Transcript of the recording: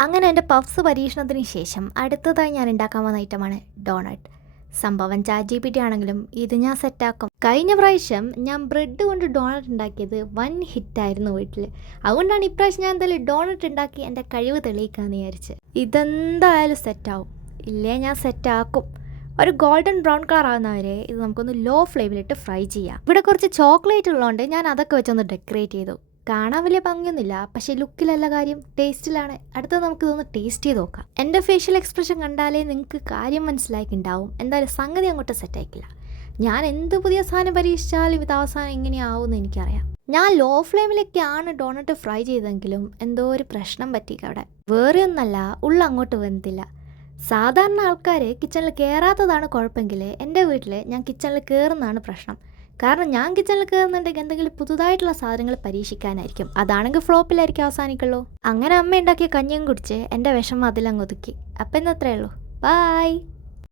അങ്ങനെ എൻ്റെ പഫ്സ് പരീക്ഷണത്തിന് ശേഷം അടുത്തതായി ഞാൻ ഉണ്ടാക്കാൻ വന്ന ഐറ്റമാണ് ഡോണട്ട്. സംഭവം ChatGPT ആണെങ്കിലും ഇത് ഞാൻ സെറ്റാക്കും. കഴിഞ്ഞ പ്രാവശ്യം ഞാൻ ബ്രെഡ് കൊണ്ട് ഡോണട്ട് ഉണ്ടാക്കിയത് വൻ ഹിറ്റായിരുന്നു വീട്ടിൽ. അതുകൊണ്ടാണ് ഇപ്രാവശ്യം ഞാൻ എന്തായാലും ഡോണട്ട് ഉണ്ടാക്കി എൻ്റെ കഴിവ് തെളിയിക്കാമെന്ന് വിചാരിച്ച്. ഇതെന്തായാലും സെറ്റാവും. ഇല്ലേ ഞാൻ സെറ്റാക്കും. ഒരു ഗോൾഡൻ ബ്രൗൺ കളർ ആകുന്നവരെ ഇത് നമുക്കൊന്ന് ലോ ഫ്ലെയിമിലിട്ട് ഫ്രൈ ചെയ്യാം. ഇവിടെ കുറച്ച് ചോക്ലേറ്റ് ഉള്ളതുകൊണ്ട് ഞാൻ അതൊക്കെ വെച്ചൊന്ന് ഡെക്കറേറ്റ് ചെയ്തു. കാണാൻ വലിയ ഭംഗിയൊന്നുമില്ല, പക്ഷേ ലുക്കിലല്ല കാര്യം, ടേസ്റ്റിലാണ്. അടുത്തത് നമുക്കിതൊന്ന് ടേസ്റ്റ് ചെയ്ത് നോക്കാം. എൻ്റെ ഫേഷ്യൽ എക്സ്പ്രഷൻ കണ്ടാലേ നിങ്ങൾക്ക് കാര്യം മനസ്സിലാക്കിയിട്ടുണ്ടാവും. എന്തായാലും സംഗതി അങ്ങോട്ട് സെറ്റായിക്കില്ല. ഞാൻ എന്ത് പുതിയ സാധനം പരീക്ഷിച്ചാലും ഇത് അവസാനം എങ്ങനെയാവുമെന്ന് എനിക്കറിയാം. ഞാൻ ലോ ഫ്ലെയിമിലൊക്കെയാണ് ഡോണട്ട് ഫ്രൈ ചെയ്തെങ്കിലും എന്തോ ഒരു പ്രശ്നം പറ്റിക്ക് അവിടെ. വേറെ ഒന്നല്ല, അങ്ങോട്ട് വെന്തില്ല. സാധാരണ ആൾക്കാർ കിച്ചണിൽ കയറാത്തതാണ് കുഴപ്പമെങ്കിൽ എൻ്റെ വീട്ടിൽ ഞാൻ കിച്ചണിൽ കയറുന്നതാണ് പ്രശ്നം. കാരണം ഞാൻ കിച്ചണിൽ കയറുന്നുണ്ടെങ്കിൽ എന്തെങ്കിലും പുതുതായിട്ടുള്ള സാധനങ്ങൾ പരീക്ഷിക്കാനായിരിക്കും. അതാണെങ്കിൽ ഫ്ലോപ്പിലായിരിക്കും അവസാനിക്കുള്ളൂ. അങ്ങനെ അമ്മ ഉണ്ടാക്കിയ കഞ്ഞിയും കുടിച്ച് എൻ്റെ വിഷമം അതിലങ്ങ് ഒതുക്കി. അപ്പം ഇന്നത്രയേ ഉള്ളൂ. ബായ്.